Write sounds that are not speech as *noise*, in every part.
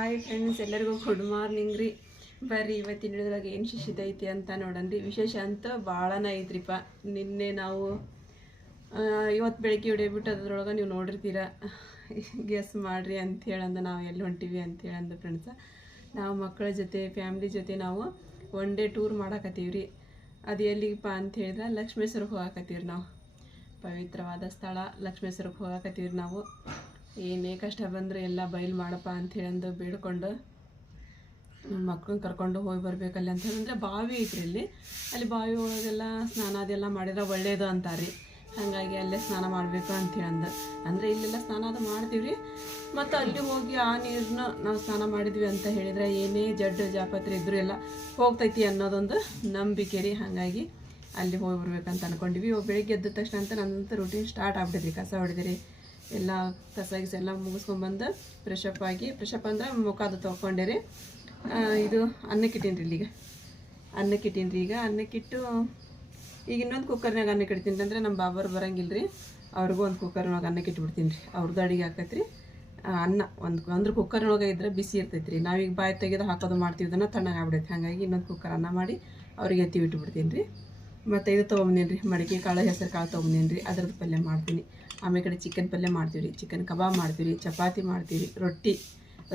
Hi friends ಎಲ್ಲರಿಗೂ good morning ರೀ. ಬರ್ರಿ, ಇವತ್ತಿನ ಹಿಡಿದ್ರಾಗ ಏನು ಐತಿ ಅಂತ ನೋಡನ್ರಿ ವಿಶೇಷ ಅಂತ ಭಾಳನ ಐತ್ರಿಪ್ಪ. ನಿನ್ನೆ ನಾವು ಇವತ್ತು ಬೆಳಗ್ಗೆ ಹೊಡೆಯಬಿಟ್ಟು ಅದ್ರೊಳಗೆ ನೀವು ನೋಡಿರ್ತೀರ. ಗೆಸ್ ಮಾಡಿರಿ ಅಂತ ಹೇಳಂದು ನಾವು ಎಲ್ಲಿ ಹೊಂಟಿವಿ ಅಂತ ಹೇಳಂದು ಫ್ರೆಂಡ್ಸ ನಾವು ಮಕ್ಕಳ ಜೊತೆ ಫ್ಯಾಮ್ಲಿ ಜೊತೆ ನಾವು ಒನ್ ಡೇ ಟೂರ್ ಮಾಡಾಕತ್ತೀವಿ ರೀ. ಅದು ಎಲ್ಲಿಗಪ್ಪ ಅಂತ ಹೇಳಿದ್ರೆ ಲಕ್ಷ್ಮೇಶ್ವರಕ್ಕೆ ಹೋಗಾಕತ್ತೀವಿ ನಾವು. ಪವಿತ್ರವಾದ ಸ್ಥಳ, ಲಕ್ಷ್ಮೇಶ್ವರಕ್ಕೆ ಹೋಗಾಕತ್ತೀವಿ ನಾವು. ಏನೇ ಕಷ್ಟ ಬಂದರೆ ಎಲ್ಲ ಬಯಲು ಮಾಡಪ್ಪ ಅಂತ ಹೇಳಂದು ಬೇಡ್ಕೊಂಡು ನಮ್ಮ ಮಕ್ಳನ್ನ ಕರ್ಕೊಂಡು ಹೋಗಿ ಬರ್ಬೇಕಲ್ಲಿ ಅಂತ ಹೇಳಿದ್ರೆ ಬಾವಿ ಐತ್ರಿ ಇಲ್ಲಿ. ಅಲ್ಲಿ ಬಾವಿ ಒಳಗೆಲ್ಲ ಸ್ನಾನ ಅದೆಲ್ಲ ಮಾಡಿದ್ರೆ ಒಳ್ಳೇದು ಅಂತಾರೆ ಹಾಗಾಗಿ ಅಲ್ಲೇ ಸ್ನಾನ ಮಾಡಬೇಕು ಅಂತ ಹೇಳಂದು. ಅಂದರೆ ಇಲ್ಲೆಲ್ಲ ಸ್ನಾನ ಅದು ಮಾಡ್ತೀವಿ ರೀ ಮತ್ತು ಅಲ್ಲಿ ಹೋಗಿ ಆ ನೀರನ್ನ ನಾವು ಸ್ನಾನ ಮಾಡಿದ್ವಿ ಅಂತ ಹೇಳಿದ್ರೆ ಏನೇ ಜಡ್ಡು ಜಾಪತ್ರೆ ಇದ್ದರೂ ಎಲ್ಲ ಹೋಗ್ತೈತಿ ಅನ್ನೋದೊಂದು ನಂಬಿಕೆ ರೀ. ಹಾಗಾಗಿ ಅಲ್ಲಿ ಹೋಗಿ ಬರ್ಬೇಕಂತ ಅಂದ್ಕೊಂಡಿವಿ ಬೆಳಿಗ್ಗೆ ಎದ್ದ ತಕ್ಷಣ ಅಂತ ನನ್ನಂತ ರೂಟೀನ್ ಸ್ಟಾರ್ಟ್ ಆಗ್ಬಿಟ್ಟಿದ್ರಿ ಕಸ ಹೊಡೆದಿರಿ ಎಲ್ಲ ಕಸ ಗಿಸ ಎಲ್ಲ ಮುಗಿಸ್ಕೊಂಬಂದು ಫ್ರೆಶಪ್ ಆಗಿ ಫ್ರೆಶಪ್ ಅಂದ್ರೆ ಮುಖ ಅದು ತೊಗೊಂಡಿರಿ ಇದು ಅನ್ನಕ್ಕೆ ಇಟ್ಟೀನಿ ಈಗ. ಅನ್ನಕ್ಕೆ ಇಟ್ಟೀನಿ ಈಗ. ಅನ್ನಕ್ಕಿಟ್ಟು ಈಗ ಇನ್ನೊಂದು ಕುಕ್ಕರ್ನಾಗ ಅನ್ನಕ್ಕೆ ಇಡ್ತೀನಿ ಅಂದ್ರೆ ನಮ್ಮ ಬಾಬರು ಬರಂಗಿಲ್ಲ ರೀ ಅವ್ರಿಗೂ ಒಂದು ಕುಕ್ಕರ್ನೊಳಗೆ ಅನ್ನಕ್ಕೆ ಇಟ್ಬಿಡ್ತೀನಿ ರೀ ಅವ್ರದ್ದು ಅಡಿಗೆ ಆ, ಅನ್ನ ಒಂದು ಅಂದ್ರೆ ಕುಕ್ಕರ್ನೊಳಗೆ ಇದ್ರೆ ಬಿಸಿ ಇರ್ತೈತೆ ರೀ ನಾವೀಗ ಬಾಯಿ ತೆಗೆದು ಹಾಕೋದು ಮಾಡ್ತೀವಿ ಅದನ್ನು ತಣ್ಣಗೆ ಆಗ್ಬಿಡೈತೆ ಹಾಗಾಗಿ ಇನ್ನೊಂದು ಕುಕ್ಕರ್ ಅನ್ನ ಮಾಡಿ ಅವ್ರಿಗೆ ಎತ್ತಿ ಬಿಟ್ಬಿಡ್ತೀನಿ ರೀ ಮತ್ತು ಇದು ತೊಗೊಂಬಂದೇನು ರೀ ಮಡಿಕೆ ಕಾಳು ಹೆಸರು ಕಾಳು ತೊಗೊಂಬಂದೇನು ರೀ ಅದ್ರದ್ದು ಪಲ್ಯ ಮಾಡ್ತೀನಿ. ಆಮೇಲೆ ಕಡೆ ಚಿಕನ್ ಪಲ್ಯ ಮಾಡ್ತೀವಿ ರೀ ಚಿಕನ್ ಕಬಾಬ್ ಮಾಡ್ತೀವಿ ರೀ ಚಪಾತಿ ಮಾಡ್ತೀವಿ ರೀ ರೊಟ್ಟಿ.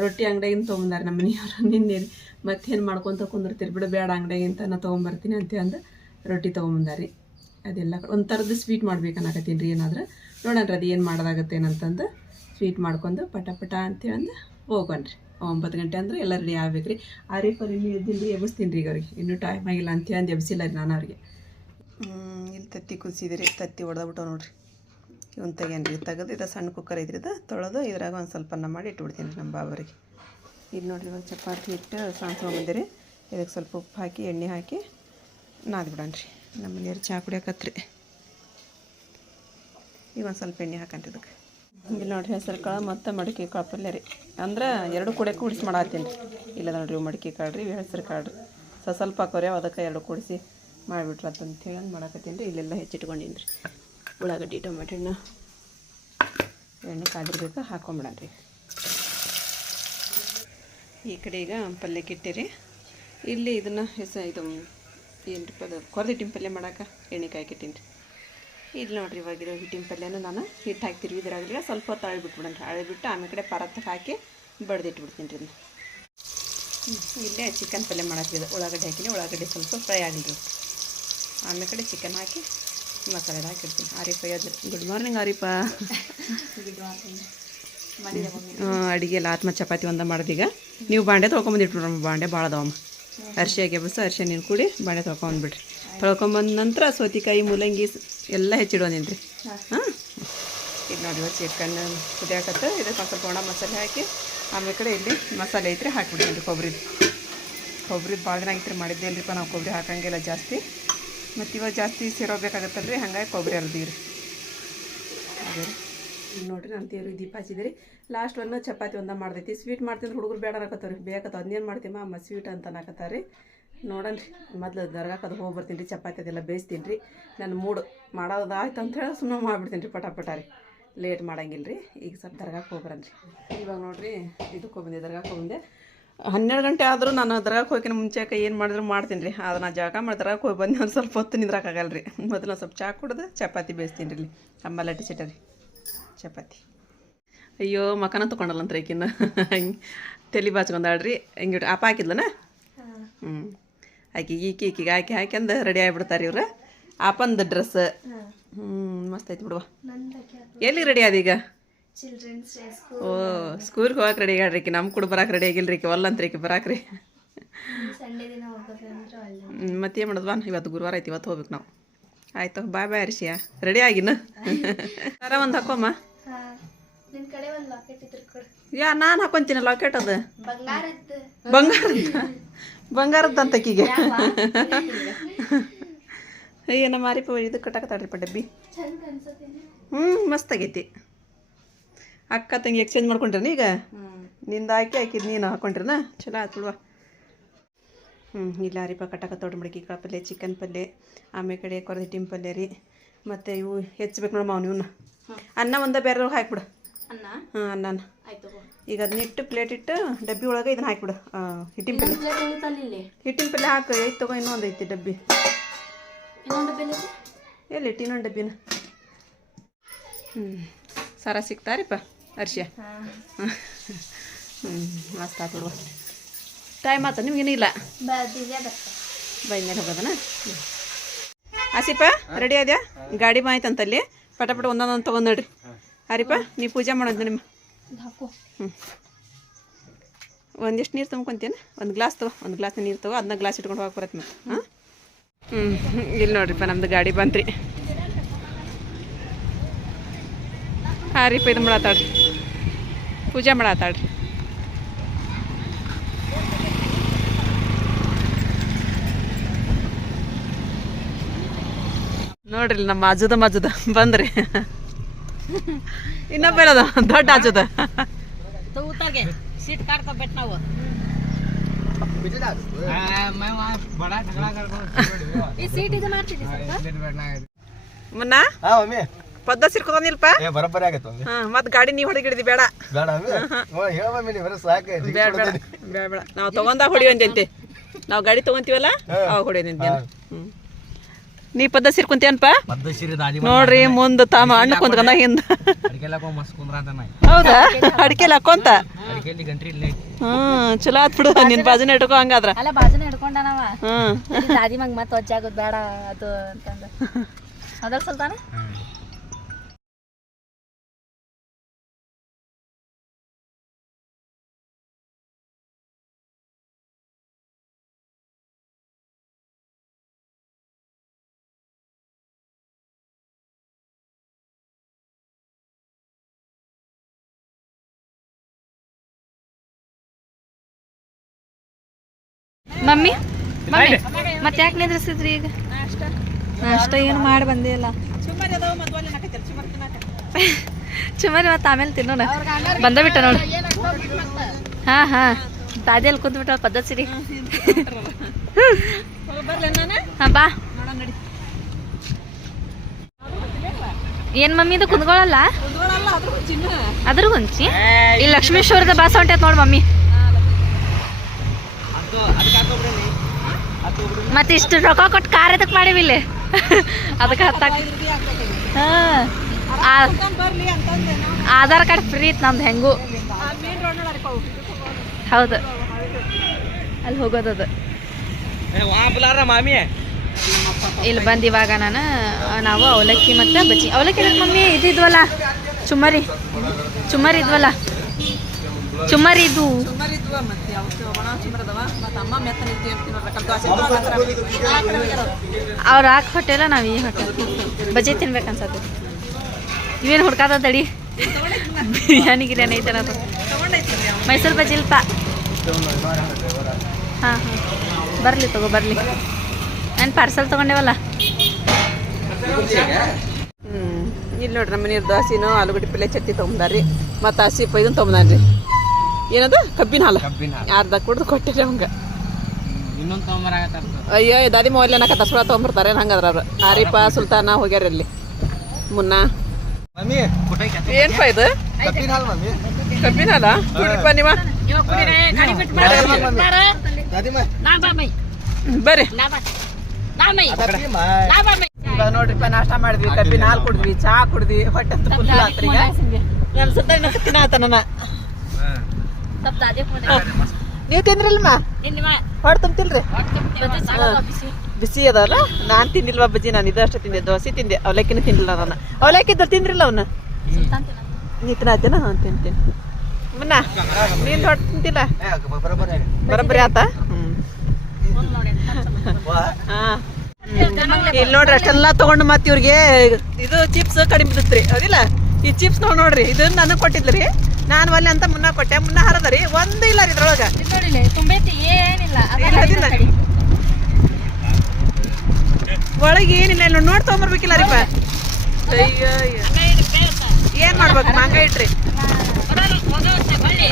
ರೊಟ್ಟಿ ಅಂಗಡಿಯಿಂದ ತೊಗೊಂಬಂದಾರೆ ನಮ್ಮ ಮನೆಯವರು. *laughs* ನಿನ್ನೆ ರೀ ಮತ್ತೇನು ಮಾಡ್ಕೊತ ಕುಂದಿರ್ತೀರಿ ಬಿಡು ಬೇಡ ಅಂಗಡಿಯಾಗಿಂತ ನಾ ತೊಗೊಂಬರ್ತೀನಿ ಅಂತ ಅಂದು ರೊಟ್ಟಿ ತೊಗೊಂಬಂದಾರಿ ಅದೆಲ್ಲ ಒಂದು ಥರದ್ದು ಸ್ವೀಟ್ ಮಾಡ್ಬೇಕು ಅನ್ನಕತ್ತೀನಿ ರೀ ಏನಾದ್ರೆ. ನೋಡೋಣ ಅದು ಏನು ಮಾಡೋದಾಗತ್ತೆ ಏನಂತಂದು ಸ್ವೀಟ್ ಮಾಡ್ಕೊಂಡು ಪಟ ಪಟ ಅಂತೇಳಂದು ಹೋಗೋಣ್ರಿ. ಒಂಬತ್ತು ಗಂಟೆ ಅಂದ್ರೆ ಎಲ್ಲ ರೆಡಿ ಆಗ್ಬೇಕು ರೀ ಆರೀಫರ್ ಇನ್ನೂ ಎದ್ದಿಲ್ಲ ರೀ ಎಬ್ಬಿಸ್ತೀನಿ ರೀ ಅವ್ರಿಗೆ. ಇನ್ನೂ ಟೈಮ್ ಆಗಿಲ್ಲ ಅಂತೇಳಿ ಎಬ್ಸಿಲ್ಲ ರೀ ನಾನು ಅವ್ರಿಗೆ. ಇಲ್ಲಿ ತತ್ತಿ ಕುದಿಸಿದಿರಿ ತತ್ತಿ ಹೊಡೆದ್ಬಿಟ್ಟು ನೋಡ್ರಿ. ಇವನ್ ತೆಗೇನು ರೀ ತೆಗೆದು ಇದು ಸಣ್ಣ ಕುಕ್ಕರ್ ಐತ್ರಿ ಇದು, ತೊಳೆದು ಇದ್ರಾಗ ಒಂದು ಸ್ವಲ್ಪ ಅನ್ನ ಮಾಡಿ ಇಟ್ಬಿಡ್ತೀನಿ ರೀ ನಮ್ಮ ಬಾಬರಿಗೆ ಇದು ನೋಡಿರಿ ಇವಾಗ ಚಪಾತಿ ಹಿಟ್ಟು ಸಾಂಸ್ಕೊಂಬಂದಿರಿ ಇದಕ್ಕೆ ಸ್ವಲ್ಪ ಉಪ್ಪು ಹಾಕಿ, ಎಣ್ಣೆ ಹಾಕಿ ನಾದ್ ಬಿಡೋಣ ರೀ. ನಮ್ಮ ಮನೆಯವ್ರು ಚಹಾ ಕುಡಿಯಕತ್ರಿ ಈಗ ಒಂದು ಸ್ವಲ್ಪ ಎಣ್ಣೆ ಹಾಕಂತ ಇದಕ್ಕೆ. ಇಲ್ಲಿ ನೋಡಿರಿ ಹೆಸರು ಕಾಳು ಮತ್ತು ಮಡಿಕೆ ಕಾಳು ಪಲ್ಯ ರೀ. ಅಂದ್ರೆ ಎರಡು ಕೂಡೆ ಕೂಡಿಸಿ ಮಾಡತ್ತೀನಿ ರೀ. ಇಲ್ಲ ನೋಡಿರಿ ಮಡಿಕೆ ಕಾಳು ರೀ ಹೆಸರು ಕಾಳು ರೀ. ಸ್ವಲ್ಪ ಸ್ವಲ್ಪ ಹಾಕೋರಿ ಅದಕ್ಕೆ ಎರಡು ಕೂಡಿಸಿ ಮಾಡಿಬಿಟ್ರಿ ಅಂತಂತ ಹೇಳಿ ಮಾಡಕತ್ತೀನಿ ರೀ. ಇಲ್ಲೆಲ್ಲ ಹೆಚ್ಚಿಟ್ಕೊಂಡಿನಿ ರೀ. ಉಳ್ಳಾಗಡ್ಡಿ, ಟೊಮೆಟೊ ಹಣ್ಣು. ಎಣ್ಣೆ ಕಾದಿರ್ಬೇಕು, ಹಾಕೊಂಬಿಡೋಣ ರೀ. ಈ ಕಡೆ ಈಗ ಪಲ್ಯಕ್ಕೆ ಇಟ್ಟಿರಿ. ಇಲ್ಲಿ ಇದನ್ನು ಹೆಸ ಇದು ಏನು ರೀ ಅದು ಕೊರದಿ ಹಿಟ್ಟಿನ ಪಲ್ಯ ಮಾಡೋಕೆ ಎಣ್ಣೆ ಕಾಯ್ಕಿಟ್ಟೀನಿ ರೀ. ಇಲ್ಲಿ ನೋಡ್ರಿ ಇವಾಗಿರೋ ಹಿಟ್ಟಿನ ಪಲ್ಯನೂ ನಾನು ಹಿಟ್ಟು ಹಾಕ್ತಿರ್ವಿ. ಇದ್ರಾಗಲಿಲ್ಲ ಸ್ವಲ್ಪ ಹೊತ್ತು ಅಳಿಬಿಟ್ಬಿಡೋಣ ಅಳಿಬಿಟ್ಟು ಆಮೇಲೆ ಕಡೆ ಪರತ್ತಕ್ಕೆ ಹಾಕಿ ಬಡ್ದಿಟ್ಬಿಡ್ತೀನಿ ರೀ ಇಲ್ಲಿ ಇಲ್ಲೇ ಚಿಕನ್ ಪಲ್ಯ ಮಾಡೋಕ್ಕಿದೆ ಉಳ್ಳಾಗಡ್ಡೆ ಹಾಕಿನಿ. ಉಳ್ಳಾಗಡ್ಡೆ ಸ್ವಲ್ಪ ಫ್ರೈ ಆಗಲಿ ಆಮೇಲೆ ಕಡೆ ಚಿಕನ್ ಹಾಕಿ ಮಸಾಲೆ ಹಾಕಿಡ್ತೀನಿ ಆರಿಪ ಅದ್ರ ಗುಡ್ ಮಾರ್ನಿಂಗ್ ಆರಿಪ ಅಡುಗೆ ಎಲ್ಲ ಆತ್ಮ ಚಪಾತಿ ಒಂದ ಮಾಡ್ದೀಗ. ನೀವು ಬಾಂಡೆ ತೊಳ್ಕೊಂಬಂದಿಟ್ಬಿಡ್ರಮ್ಮ ಬಾಂಡೆ ಭಾಳ ಅದಾವಮ್ಮ ಆಗಿ ಬಸ್ ಅರ್ಶಿ ನೀನು ಕೂಡಿ ಬಾಂಡೆ ತೊಳ್ಕೊಂಬಂದ್ಬಿಡ್ರಿ. ತೊಳ್ಕೊಂಬಂದ ನಂತರ ಸೌತಿಕಾಯಿ ಮೂಲಂಗಿ ಎಲ್ಲ ಹೆಚ್ಚಿಡೋ ರೀ ಹಾಂ. ಈಗ ನೋಡಿ ಚಿಕನ್ ಕುದಿಯಾಕತ್ತ ಇದಕ್ಕೆ ಒಂದು ಸ್ವಲ್ಪ ಒಣ ಮಸಾಲೆ ಹಾಕಿ ಆಮೇಲೆ ಕಡೆ ಇಲ್ಲಿ ಮಸಾಲೆ ಐತ್ರಿ ಹಾಕಿಬಿಡ್ತೀನಿ ರೀ ಕೊಬ್ಬರಿ ಕೊಬ್ಬರಿ ಭಾಳ ದಿನ ಆಗಿತ್ತು ಮಾಡಿದ್ದೆ ಇಲ್ರಿಪ್ಪ ನಾವು ಕೊಬ್ಬರಿ ಹಾಕಂಗಿಲ್ಲ ಜಾಸ್ತಿ. ಮತ್ತು ಇವಾಗ ಜಾಸ್ತಿ ಸೇರೋಬೇಕಾಗತ್ತಲ್ಲ ರೀ ಹಂಗಾಗಿ ಕೊಬ್ಬರಿ ಅಲ್ದೀವಿ ರೀ ಅದೇ ರೀ. ನೋಡಿರಿ, ನಾನು ದೇವ್ರಿಗೆ ದೀಪ ಹಚ್ಚಿದ್ರಿ ಲಾಸ್ಟ್ ಒಂದು ಚಪಾತಿ ಒಂದ ಮಾಡ್ತೈತಿ. ಸ್ವೀಟ್ ಮಾಡ್ತೀನಿ ಹುಡುಗರು ಬೇಡ ಅನ್ನಕತ್ತವ್ರಿ ಬೇಕತ್ತ ಅದನ್ನೇನು ಮಾಡ್ತೀಮ? ಅಮ್ಮ ಸ್ವೀಟ್ ಅಂತ ಅನ್ನಕತ್ತಾರ ನೋಡನ್ರಿ ಮೊದ್ಲು ದರ್ಗಾಕ್ಕೆ ಅದು ಹೋಗಿ ಬರ್ತೀನಿ ರೀ. ಚಪಾತಿ ಅದೆಲ್ಲ ಬೇಯಿಸ್ತೀನಿ ರೀ. ನನ್ನ ಮೂಡು ಮಾಡೋದಾಯ್ತು ಅಂತ ಹೇಳಿ ಸುಮ್ಮನೆ ಮಾಡಿಬಿಡ್ತೀನಿ ರೀ ಪಟ ರೀ. ಲೇಟ್ ಮಾಡಂಗಿಲ್ಲ ರೀ ಈಗ ಸ್ವಲ್ಪ ದರ್ಗಾಕ್ಕೆ ಹೋಗ್ಬರನ್ರಿ ಇವಾಗ ನೋಡಿರಿ, ಇದಕ್ಕೆ ಹೋಗ್ಬಂದೆ ದರ್ಗಾಕ್ಕೆ ಹೋಗ್ಬಂದೆ ಹನ್ನೆರಡು ಗಂಟೆ ಆದರೂ ನಾನು ಅದ್ರಾಗ ಹೋಗಿನ ಮುಂಚೆಕ ಏನು ಮಾಡಿದ್ರು ಮಾಡ್ತೀನಿ ರೀ. ನಾ ಜಳಕ ಮಾಡಿ ದರ್ಗಾಕ್ಕೆ ಹೋಗಿ ಬಂದು ಒಂದು ಸ್ವಲ್ಪ ಹೊತ್ತು ನಿಂದ್ರಾಕಾಗಲ್ಲ ರೀ. ಮೊದಲು ಒಂದು ಸ್ವಲ್ಪ ಚಾ ಕುಡ್ದು ಚಪಾತಿ ಬೇಯಿಸ್ತೀನಿ ರೀ ಇಲ್ಲಿ. ಲಟ್ಟಿ ಚಟ ರೀ. ಚಪಾತಿ. ಅಯ್ಯೋ ಮಕನ ರೀ ಈಕಿನ್ನ. ಹಂಗೆ ತಲೆ ಬಾಚ್ಕೊಂಡಾಳ್ರಿ. ಹಿಂಗೆ ಆಪ ಹಾಕಿದ್ಲನ? ಹ್ಞೂ ಆಕಿ ಈಕಿ ಈಕಿಗೆ ಹಾಕಿ ಹಾಕ್ಯಂದು ರೆಡಿ ಆಗಿಬಿಡ್ತಾರೆ ಇವ್ರು. ಆಪಂದು ಡ್ರೆಸ್. ಹ್ಞೂ ಮಸ್ತ್ ಐತಿ ಬಿಡುವ. ಎಲ್ಲಿ ರೆಡಿ ಆದ ಸ್ಕೂಲ್ ಓ ಸ್ಕೂಲ್ಗೆ ಹೋಗಕ್ಕೆ ರೆಡಿ ಆಗ್ಯಾಡ್ರಿ ನಮ್ಮ ಕೂಡ ಬರಾಕ್ ರೆಡಿ ಆಗಿಲ್ಲ ರೀ ಈಕಿ. ಒಲ್ಲಂತ್ರಿ ಈಕಿ ಬರಾಕ್ ರೀ. ಸಂಡೇ ದಿನ ಹೋಗ್ಬೇಕು ಅಂದ್ರೆ ಅಲ್ಲಿ ಮತ್ತೇನು ಮಾಡೋದು? ಬಾ ಇವತ್ತು ಗುರುವಾರ ಐತಿ ಇವತ್ತು ಹೋಗ್ಬೇಕು ನಾವು. ಆಯ್ತು ಬಾಯ್ ಬಾಯ್ ಅರಿಶಿಯ ರೆಡಿ ಆಗಿನ ಸರ ಒಂದು ಹಾಕೋಮ್ಮ? ಯಾ ನಾನು ಹಾಕೊಂತೀನಿ ಲಾಕೆಟ್ ಅದು. ಬಂಗಾರದ್ದು ಬಂಗಾರದ ಬಂಗಾರದ ಅಂತಕೀಗೆ ನಮ್ಮ ಮಾರಿಪ ಇದು ಕಟ್ಟಾಕತ್ತಾಳ್ರಿಪ್ಪ ಡಬ್ಬಿ ಚಂದ ಅನ್ಸತ್ತೀನಿ? ಹ್ಞೂ ಮಸ್ತ್ ಆಗೈತಿ. ಅಕ್ಕ ತಂಗಿ ಎಕ್ಸ್ಚೇಂಜ್ ಮಾಡ್ಕೊಂಡ್ರೇನ ಈಗ? ನಿಂದ ಹಾಕಿ ಹಾಕಿದ್ ನೀನು ಹಾಕೊಂಡ್ರನ? ಚಲೋ ಆಯ್ತು ಬಿಡುವ. ಹ್ಞೂ ಇಲ್ಲ ರೀಪ ಕಟ್ಟಾಕತ್ತೋಡ್ರಿ ಮಡಿಕೆ ಕಾಳು ಪಲ್ಯ ಚಿಕನ್ ಪಲ್ಯ ಆಮೇಲೆ ಕಡೆ ಕೊರದಿಟ್ಟಿನ ಪಲ್ಯ ರೀ. ಮತ್ತು ಇವು ಹೆಚ್ಚಬೇಕು ನೋಡಮ್ಮ ಅವ್ನು ಇವನ್ನ ಅನ್ನ ಒಂದ ಬೇರೆ ಹಾಕ್ಬಿಡು. ಅನ್ನ? ಹಾಂ ಅನ್ನ ಆಯ್ತು ಈಗ ಅದನ್ನ ಇಟ್ಟು ಪ್ಲೇಟ್ ಇಟ್ಟು ಡಬ್ಬಿ ಒಳಗೆ ಇದನ್ನ ಹಾಕಿಬಿಡು. ಹಿಟ್ಟಿನ ಇಲ್ಲಿ? ಹಿಟ್ಟಿನ ಪಲ್ಯ ಹಾಕು ಐದು ತಗೋ ಇನ್ನೊಂದು ಐತಿ ಡಬ್ಬಿ. ಎಲ್ಲಿ ಇಟ್ಟು ಇನ್ನೊಂದು ಡಬ್ಬಿನ? ಹ್ಞೂ ಸರ ಸಿಗ್ತಾರಿಪ್ಪ. ಅರ್ಶಿಯ. ಹಾಂ. ಹ್ಞೂ ಮಸ್ತ್ ಆತು ಬಿಡುವ ಟೈಮ್ ಆತ ನಿಮ್ಗೇನು ಇಲ್ಲ? ಮೇಲೆ ಹೋಗೋದನ? ಆಸಿಪ ರೆಡಿ ಆದ್ಯಾ? ಗಾಡಿ ಮಾಯ್ತಂತಲ್ಲಿ ಪಟ ಪಟ ಒಂದೊಂದೊಂದು ತೊಗೊಂಡು ನೋಡ್ರಿ. ಹರಿಪ ನೀ ಪೂಜೆ ಮಾಡೋದು ನಿಮ್ಮ? ಹ್ಞೂ ಒಂದಿಷ್ಟು ನೀರು ತುಂಬ್ಕೊಂತೀನಿ ಒಂದು ಗ್ಲಾಸ್ ತಗೋ ಒಂದು ಗ್ಲಾಸ್ ನೀರು ತಗೋ ಅದನ್ನ ಗ್ಲಾಸ್ ಇಟ್ಕೊಂಡು ಹೋಗಿ ಬರತ್ತೆ ಮತ್ತೆ. ಹಾಂ? ಹ್ಞೂ ಇಲ್ಲಿ ನೋಡ್ರಿಪ್ಪ ನಮ್ದು ಗಾಡಿ ಬಂತ್ರಿ ರೀಪ ಇದು ಮಾಡತ್ತಾಳ್ರಿ ಪೂಜೆ ಮಾಡತ್ತಾಳ್ರಿ ನೋಡ್ರಿ ನಮ್ಮ ಅಜದ ಮಜದ ಬಂದ್ರಿ. ಇನ್ನೊಬ್ಬ ಇರೋದು? ದೊಡ್ಡ ಅಜದ ಮುನ್ನ? ಪದ್ದ ಸಿರ್ಕೋದಿಲ್ಪ ಏ ಬರೋಬ್ಬರಿ ಹಾ ಮತ್ ಗಾಡಿ ನೀವ್ ಹೊಡಗಿಡಿದಿ ಬೇಡ. ಬೇಡ ನೀವು ಬರೋ ಸಾಕು ಬೇಡ ಬೇಡ ಬೇಡ ಬೇಡ. ನಾವು ತಗೊಂಡಾಗ ಹೊಡಿಯಂತೆ ನಾವು ಗಾಡಿ ತಗೊಂತೀವಲ್ಲ ಅವಾಗ ಹೊಡಿಯೋದಂತೆ ಹ್ಮ್. ನೀ ಪದ್ದ ಸಿರ್ಕೊಂತೀಯನ್ಪ ನೋಡ್ರಿ ಮುಂದ ತಾಮ ಅಣ್ಣ ಕುಂದ್ಕಂದ ಹಿಂದ. ಹೌದಾ? ಅಡಿಕೆ ಹಾಕೊಂತ? ಗಂಟ್ರಿ ಇಲ್ಲೇ. ಹ್ಮ್ ಚಲೋ ಆತ್ ಬಿಡು ನಿನ್ ಬಾಜುನ ಇಟ್ಕೋ ಹಂಗಾದ್ರ. ಅಲ್ಲ ಬಾಜುನ ಹ್ಮ್. ದಾದಿ ಮಗ್ ಮತ್ತೆ ಒಜ್ಜಾಗೋದು ಬೇಡ ಅದು ಅಂತಂದ. *laughs* ಅದ್ರ ಸುಲ್ತಾನ? ಮಮ್ಮಿ? ಮಮ್ಮಿ ಮತ್ತೆ ಯಾಕೆ ನಿದ್ರಿಸಿದ್ರಿ ಈಗ? ಅಷ್ಟ. ಏನು ಮಾಡಿ ಬಂದಿಲ್ಲ. ಇಲ್ಲ ಚುಮರಿ ಮತ್ತೆ ಆಮೇಲೆ ತಿನ್ನೋಣ. ಬಂದ ಬಿಟ್ಟ ನೋಡಿ. ಹಾ ಹಾ. ದಾದಿಯಲ್ಲಿ ಕುಂತ ಬಿಟ್ಟ ಪದ್ಧತಿ ಸಿರಿ ಹಾ ಬಾ. ಏನ್ ಮಮ್ಮಿ ಇದು ಕುಂದ್ಕೊಳ್ಳಲ್ಲ ಅದ್ರ ಗುಂಚಿ ಈ ಲಕ್ಷ್ಮೇಶ್ವರದ ಬಾಸ ಹೊಂಟೈತ್ ನೋಡ್ ಮಮ್ಮಿ. ಮತ್ತೆ ಇಷ್ಟು ರೊಕ್ಕ ಕೊಟ್ಟು ಕಾರ್ ಎದಕ್ ಮಾಡಿವಿಲ್ಲ ಅದಕ್ಕೆ ಹತ್ತಾಕ ಆಧಾರ್ ಕಾರ್ಡ್ ಫ್ರೀ ಇತ್ತು ನಮ್ದು ಹೆಂಗು. ಹೌದು. ಅಲ್ಲಿ ಹೋಗೋದದು ಮಾಮಿ. ಇಲ್ಲಿ ಬಂದು ಇವಾಗ ನಾನು ನಾವು ಅವಲಕ್ಕಿ ಮತ್ತು ಬಜ್ಜಿ. ಅವಲಕ್ಕಿ ಮಮ್ಮಿ? ಇದಿದ್ವಲ್ಲ ಚುಮ್ಮರಿ. ಚುಮ್ಮರಿ ಇದ್ವಲ್ಲ. ಚುಮ್ಮರಿ ಇದು. ಅವ್ರು ಹಾಕಿ ಹೊಟ್ಟೆಲ್ಲ ನಾವು ಈ ಹೊಟ್ಟೆ ಬಜ್ಜಿ ತಿನ್ಬೇಕು ಅನ್ಸತ್ತೆ. ಇವೇನು ಹುಡ್ಕಾದ ತಡಿ ಬಿರಿಯಾನಿ ಗಿರಿಯಾನಿ ಐತನ ಅದು. ಮೈಸೂರು ಬಜ್ಜಿ ಇಲ್ಪ? ಹಾಂ ಹಾಂ. ಬರಲಿ ತಗೋ ಬರಲಿ. ನಾನು ಪಾರ್ಸಲ್ ತೊಗೊಂಡೇವಲ್ಲ? ಹ್ಮ್ ಇಲ್ಲಿ ನೋಡ್ರಿ ನಮ್ಮ ಮನೆ ದೋಸೆನೂ ಆಲೂಗಡ್ಡೆ ಪಲ್ಯ ಚಟ್ನಿ ತೊಗೊಂಬಾರಿ ಮತ್ತು ಹಸಿ ಪೈದನ್ ತೊಗೊಂಬಾನ್ರಿ ಏನದು? ಕಬ್ಬಿನ ಹಾಲು? ಅರ್ಧ ಕುಡ್ದು ಕೊಟ್ಟಿರಿ ಅವಂಗ. ಅಯ್ಯೋ ದಾದಿ ಮೊಬೈಲ್ ಏನಕ್ಕ ತಸ್ಕೊಳ ತೊಗೊಂಬರ್ತಾರೆ ಹಂಗದ್ರ ಅವ್ರು. ಆರಿಪ ಸುಲ್ತಾನ ಹೋಗ್ಯಾರ ಇಲ್ಲಿ. ಮುನ್ನ. ಮಮ್ಮಿ ಕುಟೈಕೆ ಇದು? ಕಬ್ಬಿನ ಹಾಲು ಮಮ್ಮಿ. ಕಬ್ಬಿನ ಹಾಲ? ಕುಡಿಪ ನೀವ? ಬರ್ರಿ. ನೋಡ್ರಿಪ್ಪ ನಾಷ್ಟ ಮಾಡಿದ್ವಿ. ಕಬ್ಬಿನ ಹಾಲು ಕುಡಿದ್ವಿ ಚಾ ಕುಡಿದ್ವಿ. ಹೊಟ್ಟೆ ಆತ್ರಿ ಈಗ. ನಾನು ಸದ್ದ ಇನ್ನೊಂದು ತಿನ್ನಾತ ನನ್ನ ನೀವು ತಿಂದ್ರಲ್ಮ ಹೊಡ್ ತುಂಬ್ತಿಲ್ರಿ. ಬಿಸಿ. ಅದಲ್ಲ ನಾನು ತಿಂದಿಲ್ವಾ ಬಜ್ಜಿ? ನಾನು ಇದಷ್ಟು ತಿಂದೆ. ದೋಸೆ ತಿಂದೆ. ಅವಲಕ್ಕಿನ ತಿಂದಿಲ್ಲ ನಾನು. ಅವಲಕ್ಕಿ ಇದ್ದಲ್ಲಿ ತಿಂದ್ರಿಲ್ಲ ಅವನ್ನ ನೀ ತಿನ್ನತ್ತೇನ ಹಾಂ ತಿಂತೀನಿ ಮುನ್ನ ನೀನು ಹೊಟ್ಟೆ ತಿಂತಿಲ್ಲ ಬರೋಬ್ಬರಿ ಆತ. ಹಾಂ. ಇಲ್ಲಿ ನೋಡ್ರಿ ಅಷ್ಟೆಲ್ಲ ತಗೊಂಡು ಮತ್ತೆ ಇವ್ರಿಗೆ ಇದು ಚಿಪ್ಸ್ ಕಡಿಮೆ ಬಿದ್ದತ್ರಿ. ಹೌದಿಲ್ಲ? ಈ ಚಿಪ್ಸ್ ನೋಡಿ ನೋಡ್ರಿ ಇದನ್ನ ನನಗೆ ಕೊಟ್ಟಿದ್ರಿ ನಾನು ಒಲ್ಲೆ ಅಂತ ಮುನ್ನ ಕೊಟ್ಟೆ ಮುನ್ನ ಹರದರಿ ಒಂದು ಇಲ್ಲ ರೀ ಇದ್ರೊಳಗೆ. ತುಂಬೈತಿ ಏನಿಲ್ಲ ಒಳಗೆ ಏನಿಲ್ಲ ಇಲ್ಲ ನೋಡಿ ತೊಗೊಂಬರ್ಬೇಕಿಲ್ಲ ರೀಪ ಅಯ್ಯೋ ಅಯ್ಯೋ. ಏನ್ ಮಾಡ್ಬೇಕು ಮಂಗ ಇಟ್ರಿ.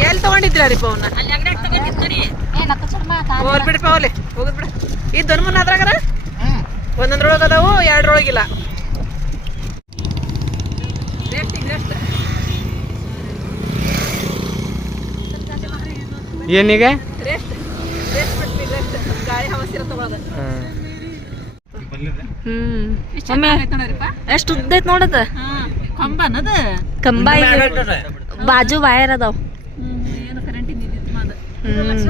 ಎಲ್ಲಿ ತಗೊಂಡಿದ್ರಿ ರೀಪ ಅವನ್ನ ಹೋಗ್ಬಿಡ್ರಿ ಹೋಗ್ಲಿ ಹೋಗುದ್ ಬಿಡ ಈ ದೊನ್ಮನ್ ಅದ್ರಾಗರ ಒಂದೊಂದ್ರೊಳಗೆ ಅದಾವು ಎರಡರೊಳಗಿಲ್ಲ. ಮಮ್ಮಿ ಎಷ್ಟು ಉದ್ದ ಐತ್ ನೋಡದ? ಕಂಬನದ ಕಂಬ ಬಾಜು ವೈರ್ ಅದಾವ. ಏನು ಕರೆಂಟ್ ಇದ್ದಿತ್ತು ಮಾದ. ಹ್ಮ್.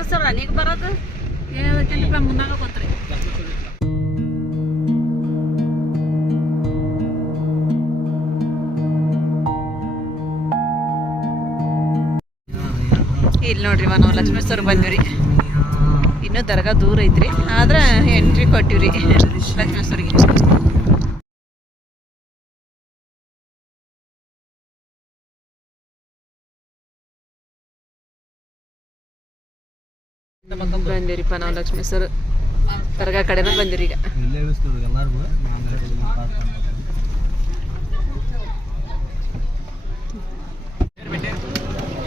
ಇಲ್ಲಿ ನೋಡ್ರಿ ನಾವು ಲಕ್ಷ್ಮೇಶ್ವರ ಬಂದಿವ್ರಿ ಇನ್ನು ದರ್ಗಾ ದೂರ ಐತ್ರಿ. ಆದ್ರೆ ಎಂಟ್ರಿ ಕೊಟ್ಟಿವ್ರಿ ಲಕ್ಷ್ಮೇಶ್ವರಿಗೆ ಬಂದಿವ್ರಿಪ್ಪ ನಾವು ಲಕ್ಷ್ಮೇಶ್ವರ ದರ್ಗಾ ಕಡೆನ ಬಂದಿರಿ ಈಗ.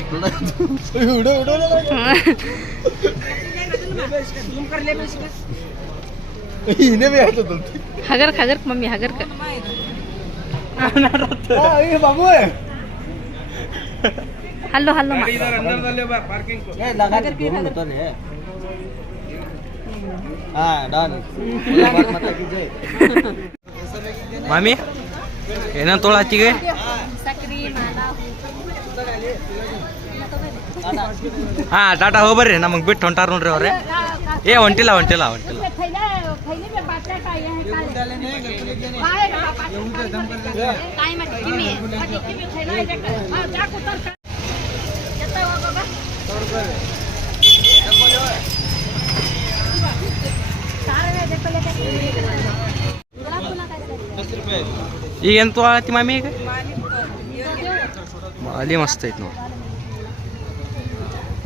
ಇಲ್ಲೇ ಇಳಿಸ್ತೀವಿ ಮಮ್ಮಿ ಹಗರ್ಕ. ಹಲ್ಲು ಹಲ್ಲು ಬಿ ಆಗ್ತದ ಹಗರ್ಕ್ ಹಗರ್ಕ್ ಮಮ್ಮಿ ಹಗರ್ಕ್ ಬಾಬು ಹಲ್ಲು ಹಲ್ಲು ಮ- ಏ ಲगा के ಹಾ, ಟಾಟಾ, ಹೋಗ್ಬರ್ರಿ. ನಮಗೆ ಬಿಟ್ಟು ಹೊಂಟಾರ ನೋಡ್ರಿ ಅವ್ರೆ. ಏ, ಹೊಂಟಿಲ್ಲ ಹೊಂಟಿಲ್ಲ ಹೊಂಟಿಲ್ಲ. ಈಗ ಎಂತ ತೊಳಾತಿ ಮಾಮಿ ಈಗ? ಅಲ್ಲಿ ಮಸ್ತ್ ಐತಿ ನೋಡಿ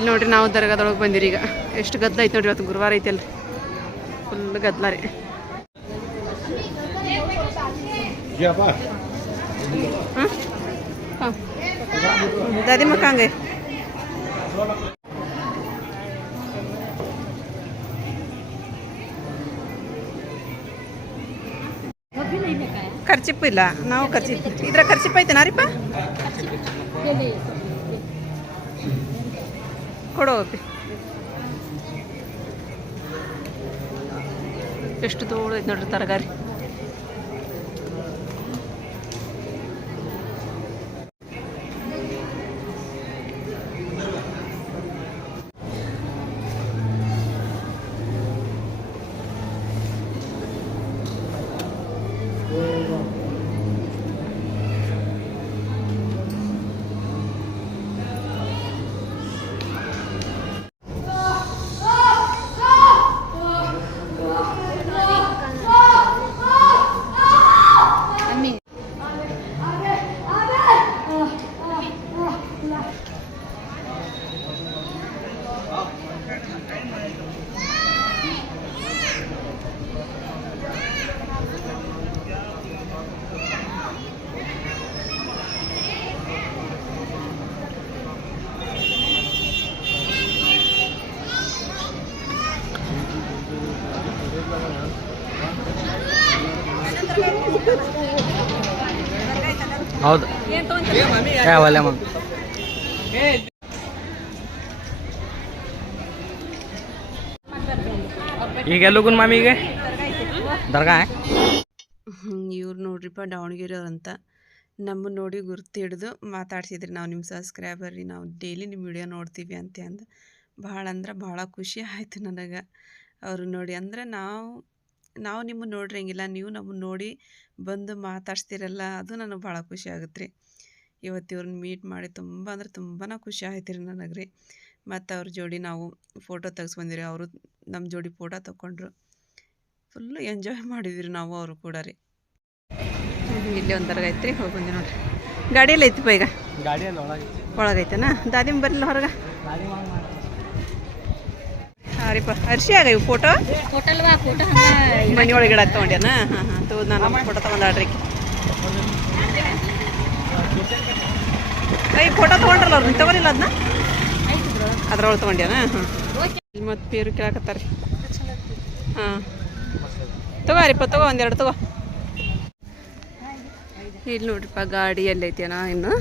ಇಲ್ಲಿ ನೋಡ್ರಿ ನಾವು ದರ್ಗಾದೊಳಗೆ ಬಂದಿರಿ ಈಗ. ಎಷ್ಟು ಗದ್ದಲ ಐತೆ ನೋಡ್ರಿ ಇವತ್ತು ಗುರುವಾರ ಐತಲ್ರಿ ಫುಲ್ ಗದ್ದಲ ರೀ. ಹಾಂ? ದಾದಿ ಮಕ್ಕಂಗೆ ಖರ್ಚಿಪ್ಪ ಇಲ್ಲ? ನಾವು ಖರ್ಚಿಪ್ ಇದ್ರ ಖರ್ಚಿಪ್ ಐತೆನಾ ರೀಪ್ಪ? ಕೊಡೋ ಎಷ್ಟು ದೊಡ್ಡ ಐತೆ ನೋಡ್ರಿ ತರಕಾರಿ ಹೌದು. ಒಲ್ಲೆ ಮಮ್ಮಿ ಈಗ ಮಾಮಿಗೆ ದರ್ಗಾ? ಇವ್ರು ನೋಡ್ರಿಪ್ಪ ದಾವಣಗೆರೆ ಅಂತ ನಮ್ಮ ನೋಡಿ ಗುರ್ತು ಹಿಡಿದು ಮಾತಾಡ್ಸಿದ್ರಿ ನಾವು ನಿಮ್ಮ ಸಬ್ಸ್ಕ್ರೈಬರ್ ರೀ. ನಾವು ಡೈಲಿ ನಿಮ್ಮ ವಿಡಿಯೋ ನೋಡ್ತೀವಿ ಅಂತ ಅಂದು ಭಾಳ ಅಂದ್ರೆ ಭಾಳ ಖುಷಿ ಆಯಿತು ನನಗೆ. ಅವರು ನೋಡಿ, ಅಂದ್ರೆ ನಾವು ನಾವು ನಿಮ್ಮನ್ನು ನೋಡಿರಂಗಿಲ್ಲ, ನೀವು ನಮ್ಮನ್ನು ನೋಡಿ ಬಂದು ಮಾತಾಡ್ಸ್ತಿರಲ್ಲ ಅದು ನನಗೆ ಭಾಳ ಖುಷಿ ಆಗುತ್ತೆ ರೀ. ಇವತ್ತು ಇವ್ರನ್ನ ಮೀಟ್ ಮಾಡಿ ತುಂಬ ಅಂದ್ರೆ ತುಂಬಾ ಖುಷಿ ಆಯ್ತು ರೀ ನನಗೆ ರೀ. ಮತ್ತು ಅವ್ರ ಜೋಡಿ ನಾವು ಫೋಟೋ ತೆಗ್ಸ್ಕೊಂದಿರಿ ಅವರು ನಮ್ಮ ಜೋಡಿ ಫೋಟೋ ತಗೊಂಡ್ರು ಫುಲ್ಲು ಎಂಜಾಯ್ ಮಾಡಿದ್ವಿ ನಾವು ಅವರು ಕೂಡ ರೀ. ಇಲ್ಲಿ ಒಂದು ಐತೆ ಐತ್ರಿ ಹೋಗಿ ಬಂದಿ ನೋಡ್ರಿ. ಗಾಡಿಯಲ್ಲಿ ಐತಿ ಈಗ? ಗಾಡಿಯಲ್ಲಿ ಒಳಗೆ ಒಳಗೈತೆನಾ? ದಾದಿಮ್ ಬರಲಿಲ್ಲ ಹೊರಗೆ? ರೀಪ ಅರ್ಶಿ ಆಗ ಇವು ಫೋಟೋ ಮನೆ ಒಳಗೆ ಇಡಕ್ಕೆ ತೊಗೊಂಡ್ಯಾನ ಹಾಂ ಹಾಂ ತಗೋ ನಾನು ಫೋಟೋ ತೊಗೊಂಡಾಡ್ರಿ ಐ ಫೋಟೋ ತೊಗೊಂಡ್ರಲ್ಲ ಅವ್ರು? ತಗೋಲಿಲ್ಲ ಅದನ್ನ ಅದ್ರೊಳಗೆ ತೊಗೊಂಡ್ಯಾನ? ಹಾಂ ಮತ್ತು ಪೇರು ಕೇಳಕತ್ತಾರ. ಹಾಂ. ತಗೋರಿಪ್ಪ ತಗೋ ಒಂದೆರಡು ತಗೋ. ಇಲ್ಲಿ ನೋಡ್ರಿಪ್ಪ ಗಾಡಿ ಎಲ್ಲೈತೇನಾ ಇನ್ನು?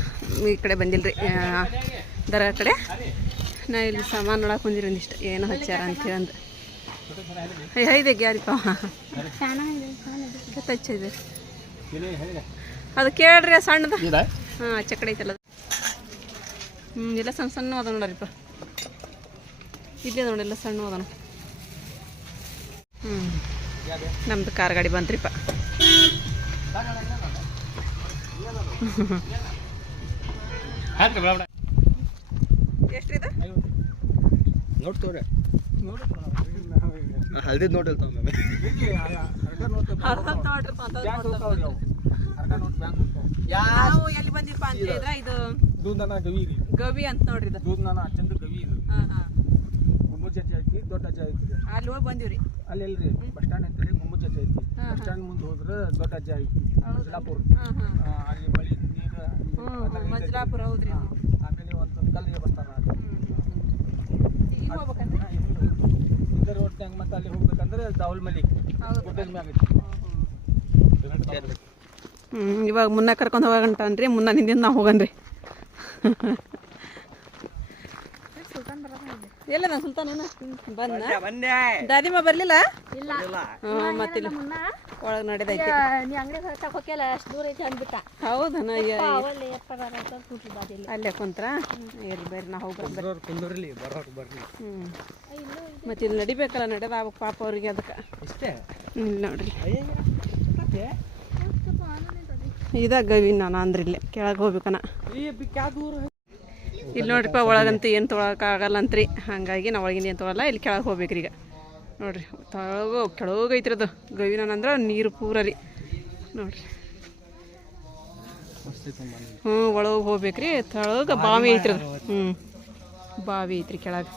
ಈ ಕಡೆ ಬಂದಿಲ್ರಿ ರೀ ದರ ಕಡೆ? ನಾ ಇಲ್ಲಿ ಸಾಮಾನು ನೋಡಕ್ಕೆ ಬಂದಿರಿ ಒಂದಿಷ್ಟು ಏನು ಹಚ್ಚಾರ ಅಂತೇಳಂದು ಅಂದು ಹೈದೆ ಗ್ಯಾರಿಪ್ಪ ಹಚ್ಚಿದೆ ಅದು ಕೇಳ್ರಿ ಸಣ್ಣದ. ಹಾಂ ಚಕ್ಕಡೆ ಐತಲ್ಲ ಅದು. ಹ್ಞೂ ಎಲ್ಲ ಸಣ್ಣ ಸಣ್ಣ ಅದ ನೋಡ್ರಿಪ್ಪ ಇಲ್ಲೇ ನೋಡಿ ಎಲ್ಲ ಸಣ್ಣ ಅದಾನ ಹ್ಞೂ ನಮ್ದು ಕಾರ್ ಗಾಡಿ ಬಂತ್ರಿಪ್ಪ. ಎಷ್ಟು ಇದು ನೋಟ್ ತೋರೆ ಹಲ್ದಿ ನೋಟ್ ಹೇಳ್ತಾವ ನಾವು ಎಲ್ಲಿ ಬಂದಿಪ್ಪ ಅಂತ ಹೇಳಿದ್ರೆ ಇದು ದೂಧನ ಗವಿ ರೀ ಗವಿ ಅಂತ ನೋಡ್ರಿ ಇದು ದೂಧನ ಚಂದ್ರ ಗವಿ ಇದು ಗುಂಬುಜ್ ಅಜ್ಜ ಐತಿ ದೊಡ್ಡ ಅಜ್ಜ ಐತಿ ಅಲ್ಲಿ ಹೋಗಿ ಬಂದೀವಿ ರೀ ಅಲ್ಲಿ ಎಲ್ರಿ ಬಸ್ ಸ್ಟ್ಯಾಂಡ್ ಅಂತೇಳಿ ಗುಮ್ಮುಜ್ ಅಜ್ಜ ಐತಿ ಬಸ್ ಸ್ಟ್ಯಾಂಡ್ ಮುಂದೆ ಹೋದ್ರೆ ದೊಡ್ಡ ಅಜ್ಜ ಐತಿ ಮಜಲಾಪುರ್ ಅಲ್ಲಿ ಬಳಿ ನೀರು ಮಜ್ಲಾಪುರ ಹೌದ್ರಿ ಆಮೇಲೆ ಒಂದು ಕಲ್ಲಿಗೆ ಬಸ್ತಾನ ಈಗ ಹೋಗ್ಬೇಕಂದ್ರೆ ಇದ್ರ ರೋಡ್ನ್ಯಾಗ ಮತ್ತೆ ಅಲ್ಲಿ ಹೋಗ್ಬೇಕಂದ್ರೆ ದಾವಲ್ ಮಲಿಕ್ ಹೌದು. ಗುಡ್ಡದ ಮ್ಯಾಗ ಹ್ಞೂ ಇವಾಗ ಮುನ್ನ ಕರ್ಕೊಂಡು ಹೋಗಂಟನ್ರಿ ಮುನ್ನ ನಿಂದ ನಾವು ಹೋಗನ್ರಿ. ಎಲ್ಲ ನಾನು ಸುಲ್ತಾನ ಬಂದ ದಾದಿಮ ಬರ್ಲಿಲ್ಲ? ಇಲ್ಲ. ಮತ್ತಿಲ್ಲ ಒಳಗೆ ನಡೆದೈತಿ. ನೀ ಅಂಗಡಿ ಹೊರತಾಗ ಹೋಗ್ಯಲ್ಲ ಅಷ್ಟು ದೂರ ಐತಿ ಅಂದ್ಬಿಟ್ಟ. ಹೌದನ? ಅಲ್ಲೇ. ಕುಂತ್ರ? ಇರ್ಲಿ ಬೇರೆ ನಾ ಹೋಗಿ ಕುಂದ್ರಲಿ ಬರೋರು ಬರ್ಲಿ. ಹ್ಞೂ ಮತ್ತೆ ಇಲ್ಲಿ ನಡಿಬೇಕಲ್ಲ ನಡೆದಾಗ ಪಾಪ ಅವ್ರಿಗೆ ಅದಕ್ಕೆ. ಇಷ್ಟೇ? ಇಲ್ಲಿ ನೋಡ್ರಿ. ಇದ ಗವಿ ನಾನು ಅಂದ್ರೆ ಇಲ್ಲೇ ಕೆಳಗೆ ಹೋಗ್ಬೇಕನ. ಇಲ್ಲಿ ನೋಡ್ರಿಪ್ಪ ಒಳಗಂತೂ ಏನು ತೊಗೊಳಕ್ಕಾಗಲ್ಲ ಅಂತ್ರಿ ಹಾಗಾಗಿ ನಾವು ಒಳಗಿನ ಏನು ತೊಗೊಳಲ್ಲ ಇಲ್ಲಿ ಕೆಳಗೆ ಹೋಗ್ಬೇಕ್ರಿ ಈಗ ನೋಡ್ರಿ, ತೊಳಗು ಕೆಳಗೆ ಐತ್ರಿ ಅದು ಗವಿನ ಅಂದ್ರೆ ನೀರು ಪೂರ ರೀ. ನೋಡ್ರಿ. ಹ್ಞೂ ಒಳಗೆ ಹೋಗ್ಬೇಕ್ರಿ. ತೊಳಗ, ಬಾವಿ ಐತ್ರಿ ಅದು ಹ್ಞೂ ಬಾವಿ ಐತ್ರಿ ಕೆಳಗೆ.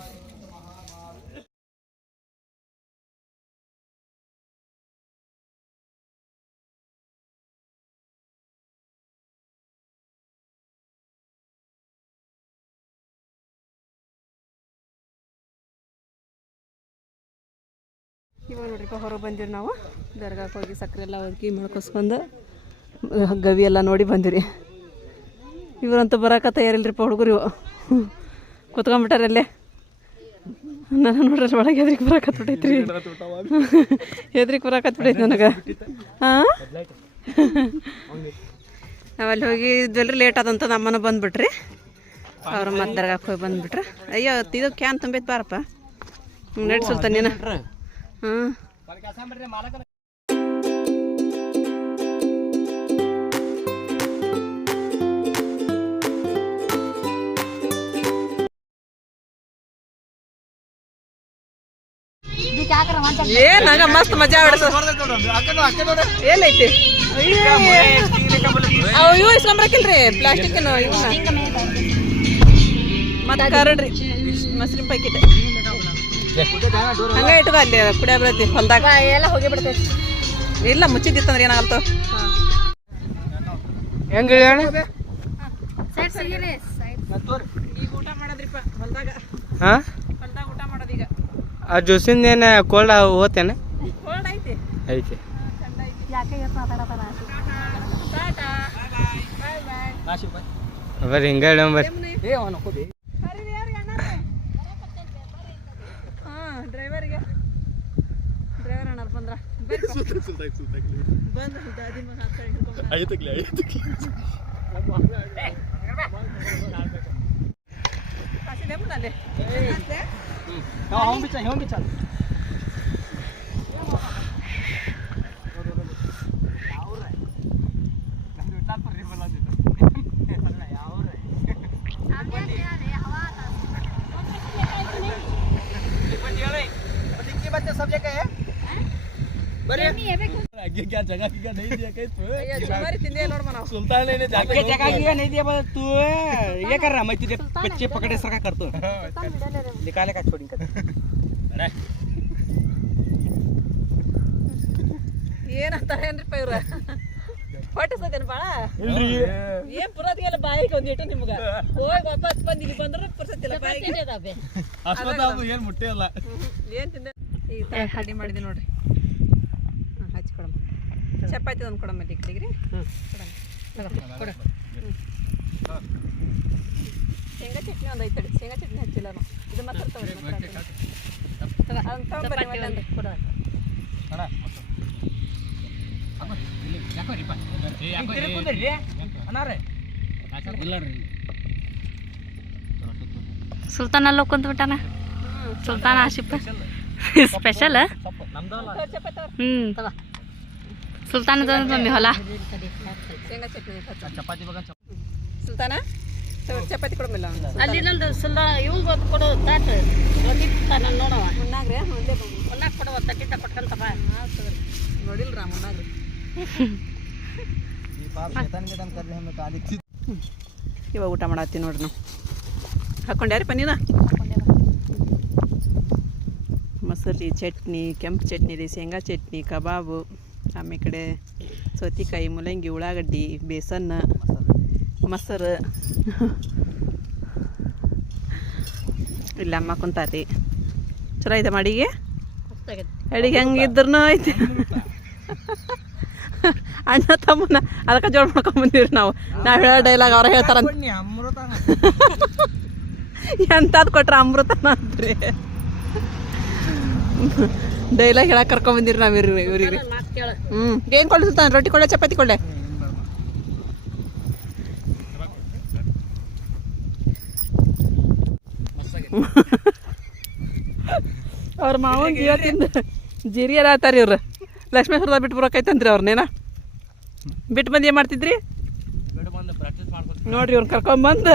ನೋಡ್ರಿಪ್ಪ ಹೊರಗೆ ಬಂದಿರಿ ನಾವು. ದರ್ಗಾಕ್ಕೆ ಹೋಗಿ ಸಕ್ಕರೆ ಎಲ್ಲ ಒದಗಿ ಮಾಡ್ಕೊಸ್ಕೊಂಡು ಗವಿ ಎಲ್ಲ ನೋಡಿ ಬಂದಿರಿ. ಇವರಂತೂ ಬರೋಕೆ ತಯಾರಿಲ್ರಿಪ್ಪ ಹುಡುಗರು. ಇವು ಕುತ್ಕೊಂಡ್ಬಿಟ್ಟಾರೆ ಅಲ್ಲೇ. ನಾನು ನೋಡ್ರಿ ಒಳಗೆ ಎದ್ರಿಗೆ ಬರಾಕತ್ಬಿಟ್ಟೈತ್ರಿ ಎದ್ರಿಗೆ ಬಿಟ್ಟೈತೆ ನನಗೆ. ಹಾಂ ನಾವಲ್ಲಿ ಹೋಗಿ ಇದ್ವಲ್ರಿ ಲೇಟ್ ಆದಂತ ನಮ್ಮನ ಬಂದುಬಿಟ್ರಿ. ಅವ್ರ ಮತ್ತೆ ದರ್ಗಾಕ್ಕೆ ಹೋಗಿ ಬಂದ್ಬಿಟ್ರೆ. ಅಯ್ಯೋ, ಇದು ಕ್ಯಾನ್ ತುಂಬೈತೆ ಬಾರಪ್ಪ. ನಡಿ ಏನ್ ಹಂಗ ಮಸ್ತ್ ಮಜಾ ಹೊಡ್ಸ ಏನೈತಿ ಅವು ಇವು ಇಸ್ಕೊಂಬರಕಿಲ್ರಿ ಪ್ಲಾಸ್ಟಿಕ್ ಮತ್ತೆ ಕರಡ್ರಿ ಮಸ್ರಿನ್ ಪ್ಯಾಕೆಟ್ ಹಂಗ ಇಟ್ಕೋ ಅಲ್ಲಿ ಕುಡಿಯ ಹೊಲದಾಗ. ಹೊಲ್ದಾಗ ಎಲ್ಲ ಹೋಗಿ ಬಿಡ್ತೈತಿ ಇಲ್ಲ ಮುಚ್ಚಿದ್ದಿತ್ತಂದ್ರೆ ಏನಾಗಲ್ತು? ಹೆಂಗೆ ಹಾಂ? ಆ ಜ್ಯೂಸಿಂದ ಏನು ಕೋಲ್ಡ್ ಹೋತೇನೆ? ಕೋಲ್ಡ್ ಐತಿ. ಬರ್ರಿ ಹಿಂಗೆ ಹೇಳ ಬರ್ರಿ चला बरं का? सुलतान सुलतान सुलतान बंद होईल दादी मग हात काढलं का मला? आयत ऐकले आयत असे नाही म्हणाले असं आहे? हम भी चल हम भी चल सब्जेक्ट है तू ये कर रहा मैं तुझे बच्चे पकड़े सका कर तू निकाले का छोड़ी कर ಏನಂತಾರೆ ಏನ್ರಿಪ್ಪ ಇವ್ರ ಹೊಟ್ಟಿಸ್ತದೇನು ಭಾಳ ಏನ್ ಪುರೋದ್ಗೆಲ್ಲ ಬಾಯಿಗೆ ಒಂದಿಟ್ಟು ನಿಮ್ಗ ಹೋಗಿ ವಾಪಸ್ ಬಂದು ಇಲ್ಲಿ ಬಂದ್ರೆ ಪುರ್ಸತ್ತಿಲ್ಲ ಬಾಯಿಗೆ ಏನು ಮುಟ್ಟೆ ಅಲ್ಲ ಏನ್ ತಿಂದೆ ಈಗ ತರ ಕಡ್ಡಿ ಮಾಡಿದೆ ನೋಡ್ರಿ ಹಾಂ ಹಚ್ಕೊಡಮ್ಮ ಚಪಾತಿ ಒಂದು ಕೊಡಮ್ಮ ಈ ಕಡೆಗೆ ಶೇಂಗಾ ಚಟ್ನಿ ಒಂದು ಐತಡಿ ಶೇಂಗಾ ಚಟ್ನಿ ಹಚ್ಚಿಲ್ಲ ನಾವು ಇದು ಮಾತ್ರ ತಗೊಳ್ಳಿ ಅದನ್ನ ಕೊಡು ಸುಲ್ತಾನ್ ಅಲ್ಲಿ ಕುಂತ್ಬಿಟ್ಟಾನ ಸುಲ್ತಾನ ಆಶಿಪ್ ಸ್ಪೆಷಲ್ ಹ್ಞೂ ಸುಲ್ತಾನದ ಮಮ್ಮಿ ಹೊಲ. ಶೇಂಗಾ ಚಟ್ನಿ. ಚಪಾತಿ ಬಗ ಸುಲ್ತಾನ? ಚಪಾತಿ ಕೊಡಮಿಲ್ಲ ಅಲ್ಲಿ ನಂದು ಸುಲ್ಲ ಇವಂಗ್ ಒಂದು ಕೊಡು ತಾಟ ನಾನು ನೋಡವ ಮುನ್ನಾಗ್ರಿ ಮುಂದೆ ಒನ್ನಾಗ ಕೊಡುವ ತಟ್ಟಿದ್ದ ಕೊಟ್ಕೊಂತ ಬಾ. ನೋಡಿಲ್ರ ಮುನ್ನಾಗ್ರಿ ಇವಾಗ ಊಟ ಮಾಡತ್ತೀವಿ ನೋಡ್ರಿ ನಾವು. ಹಾಕೊಂಡ್ಯಾರಿ ಪನ್ನೀರ? ಮೊಸರಿ ಚಟ್ನಿ ಕೆಂಪು ಚಟ್ನಿ ರೀ ಶೇಂಗಾ ಚಟ್ನಿ ಕಬಾಬು. ಆಮೇಲೆ ಕಡೆ ಸೌತಿಕಾಯಿ, ಮೂಲಂಗಿ, ಉಳ್ಳಾಗಡ್ಡಿ ಬೇಸನ್ ಮೊಸರು. ಇಲ್ಲ ಅಮ್ಮ ಕುಂತಾರಿ ಚಲೋ ಐತೆ ಮಾಡಿಗೆ ಅಡಿಗೆ ಹೆಂಗಿದ್ರು ಐತೆ. ಅಣ್ಣ ತಮ್ಮನ ಅದಕ್ಕೆ ಜೋಡ್ ಮಾಡ್ಕೊಂಬಂದಿವ್ರಿ ನಾವು. ನಾವು ಹೇಳೋ ಡೈಲಾಗ್ ಅವ್ರ ಹೇಳ್ತಾರ ಎಂಥದ್ದು ಕೊಟ್ರ ಅಮೃತನ ಅಂತ್ರಿ. ಡೈಲಾಗ್ ಹೇಳಕ್ ಕರ್ಕೊಂಬಂದಿರಿ ನಾವು ಇವ್ರಿಗೆ. ಇವ್ರಿಗೆ ಮಾತು ಕೇಳು. ಹ್ಞೂ ಏನು ಕೊಳ್ಳೆ ರೊಟ್ಟಿ ಕೊಡ್ಲೆ ಚಪಾತಿ ಕೊಳ್ಳೆ *laughs* ಅವ್ರ ಮಾವನ್ ಜೀವ ತಿಂದು ಜೀರಿಯರ ಆತಾರ ಇವ್ರು. ಲಕ್ಷ್ಮೇಶ್ವರದ ಬಿಟ್ಟು ಬರೋಕೈತಂತ್ರಿ ಅವ್ರನ್ನೇನ ಬಿಟ್ಟು ಬಂದು ಏನ್ ಮಾಡ್ತಿದ್ರಿ? ನೋಡ್ರಿ ಇವ್ರನ್ನ ಕರ್ಕೊಂಬಂದು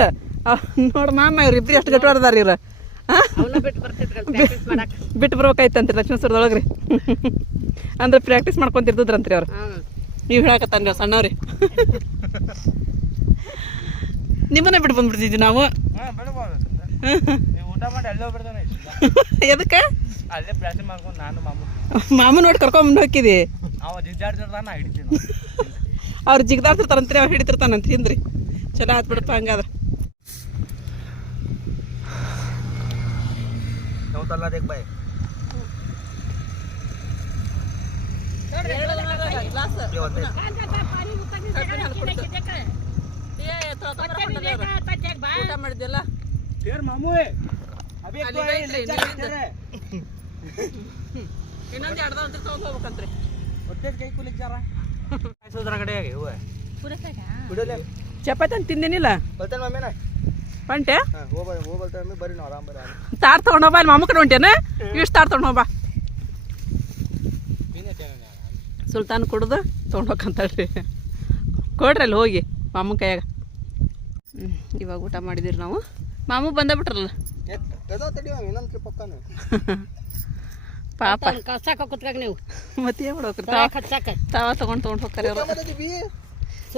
ನೋಡಿ ಮಾಮ ಇವ್ರು ಇಬ್ರು ಎಷ್ಟು ಗಟ್ಟಿವಾರದಾರ ಇವ್ರು. ಬಿಟ್ಟು ಬರ್ತಿದ್ರಲ್ಲ ಪ್ರಾಕ್ಟೀಸ್ ಮಾಡಕ್? ಬಿಟ್ಟು ಬರ್ಬೇಕಾಯ್ತಂತ್ರಿ ಲಕ್ಷ್ಮೇಶ್ವರದೊಳಗೆ ರೀ ಅಂದ್ರೆ ಪ್ರಾಕ್ಟೀಸ್ ಮಾಡ್ಕೊಂತಿರ್ತದ್ರಂತ್ರಿ ಅವ್ರು. ನೀವು ಹೇಳಕತ್ತಾನ್ರಿ ಅವ್ರು ಸಣ್ಣವ್ರಿ. ನಿಮ್ಮನ್ನ ಬಿಟ್ಟು ಬಂದ್ಬಿಡ್ತಿದ್ವಿ ನಾವು. ಊಟ ಮಾಡಿ ಅಲ್ಲೇ ಬಿಡ್ತಾನೆ ಎದಕ್ಕೆ? ಅಲ್ಲೇ ಪ್ರಾಕ್ಟೀಸ್ ಮಾಡ್ಕೊಂಡು ನಾನು ಮಾಮು. ಮಾಮ ನೋಡಿ ಕರ್ಕೊಂಬಂದು ಹೋಗಿದಿ ಅವ್ರು ಜಿಗ್ದಾಡ್ತಿರ್ತಾರಂತ್ರಿ ಅವ್ರು ಹಿಡಿತಿರ್ತಾನಂತ ಹಿಂದ್ರಿ ಚಲೋ ಆತ್ ಬಿಡಪ್ಪ ಹಂಗಾದ್ರೆ. ಅಲ್ಲಿ ಐತ್ರಿ, ನೀರಿಂದು. ಇನ್ನೊಂದು ಎರಡು ಅಂತ ತಗೊಂಡ್ ಹೋಗ್ಬೇಕಂತ್ರಿ. ಹೊಟ್ಟೆ ಕೈ ಜಾರ. ಕಡೆ ಹೂವ. ಬಿಡಲೆ ಚಪಾತಿ ಅಂತ ತಿಂದೇನಿಲ್ಲ? ಬರ್ತೇನೆ ಮಮ್ಮಿನ ಹೊಂಟೆ ತಾರ್ ತಗೊಂಡ್ ಹೋಗ್ಬಾ ಅಲ್ಲಿ ಮಾಮ ಕಡೆ ಹೊಂಟೇನ ಇಷ್ಟು ತಾರ್ ತಗೊಂಡ್ ಹೋಗ್ಬಾ ಸುಲ್ತಾನ್ ಕುಡ್ದು ತೊಗೊಂಡೋಗಂತಳ್ರಿ ಕೊಡ್ರಿ ಅಲ್ಲಿ ಹೋಗಿ ಮಾಮು ಕೈಯಾಗ. ಹ್ಮ್, ಇವಾಗ ಊಟ ಮಾಡಿದಿರಿ ನಾವು. ಮಾಮು ಬಂದ ಬಿಟ್ರಲ್ಲ ಪಾಪ. ಕಳ್ಸಾಕ ಕುತ್ಕಾಗ ನೀವು? ಮತ್ತೆ ಏನ್ ಮಾಡ್ಬೇಕ್ರಿ ತಾವ ತಗೊಂಡ್ ತಾವ ತಗೊಂಡ್ ತೊಗೊಂಡ್ ಹೋಗ್ತಾರೆ ಅವ್ರು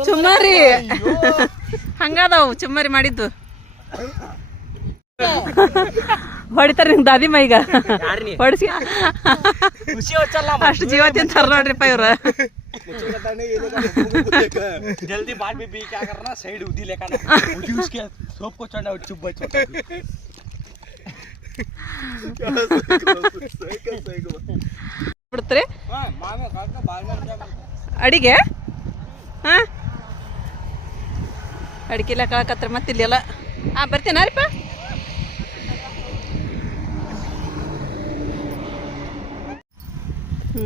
ಚುಮ್ಮರಿ. ಹಂಗದಾವು ಚುಮ್ಮರಿ ಮಾಡಿದ್ದು. ಹೊಡಿತಾರ ನಿಮ್ ದಾದಿ ಮೈಗ ಹೊಡಿಸಿ. ಅಷ್ಟು ಜೀವ ತಿಂತಾರ ನೋಡ್ರಿಪ್ಪ ಇವ್ರ. ಜಲ್ದಿ ಬಾಡ್ಬಿ ಬಿ ಬೀಕ್ ಆಗರ್ನ ಸೈಡ್ ಉದಿಲೇಕ ಸೋಪ್ ಕೊಚ್ಚಂಡ ಅವ್ರು ಚುಬ್ಬ ಬಿಡ್ತ್ರಿ? ಅಡಿಗೆ? ಹಾ? ಅಡಿಗೆ ಇಲ್ಲ ಕಳಕತ್ರ ಮತ್ತಿಲ್ಲ ಇಲ್ಲಿ ಎಲ್ಲ ಹ್ಮ್. ಹ್ಞೂ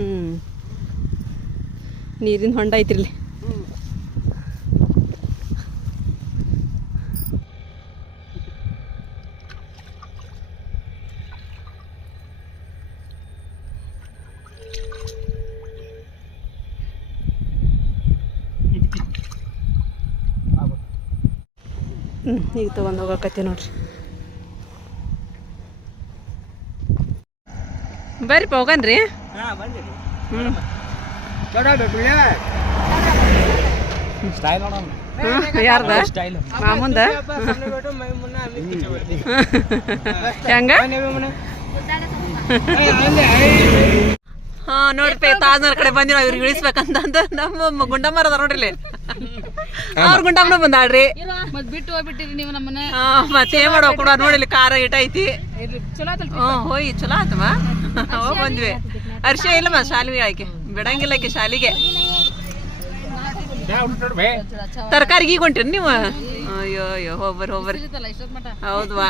ನೀರಿನ ಹೊಂಡ ಐತ್ರಿ ಇಲ್ಲಿ ಹ್ಞೂ ಈಗ ತೊಗೊಂಡು ಹೋಗಕತ್ತಿ ನೋಡ್ರಿ. ಬರ್ರಿಪ್ಪ ಹೋಗನ್ರಿ. ಯಾರ್ದ? ಹೆಂಗ? ಹಾ ನೋಡ್ರಿ ತಾಜ್ನವ್ರ ಕಡೆ ಬಂದಿರೋ ನಾವು ಇವ್ರಿಗೆ ಇಳಿಸ್ಬೇಕಂತ ಅಂತ ನಮ್ಮ ಗುಂಡಮ್ಮರ ಅದ ನೋಡ್ರಿ. ಅವ್ರ ಗುಂಡಮ್ಮನ ಬಂದಾಳ್ರಿ. ಮತ್ ಬಿಟ್ಟು ಹೋಗ್ಬಿಟ್ಟಿರಿ ನೀವು ನಮ್ಮನ್ನ ಹಾ ಮತ್ತೆ ಏನ್ ಮಾಡೋ ಕೂಡ ನೋಡಿ ಇಲ್ಲಿ ಕಾರ ಇಟ್ ಐತಿ. ಹ್ಮ್ ಹೋಯ್ ಚಲೋ ಆತಮ್ಮ ಹೋಗ್ ಬಂದ್ವಿ. ಅರ್ಷ ಇಲ್ಲಮ್ಮ ಶಾಲಿಗೆ ಆಯ್ಕೆ. ಬಿಡಂಗಿಲ್ಲ ಆಕೆ ಶಾಲಿಗೆ. ತರಕಾರಿ ಈಗ ಹೊಂಟ್ರಿ ನೀವು? ಅಯ್ಯೋ ಅಯ್ಯೋ ಹೋಗ್ಬರ್ ಹೋಗ್ಬರ್ ಹೌದ್ವಾ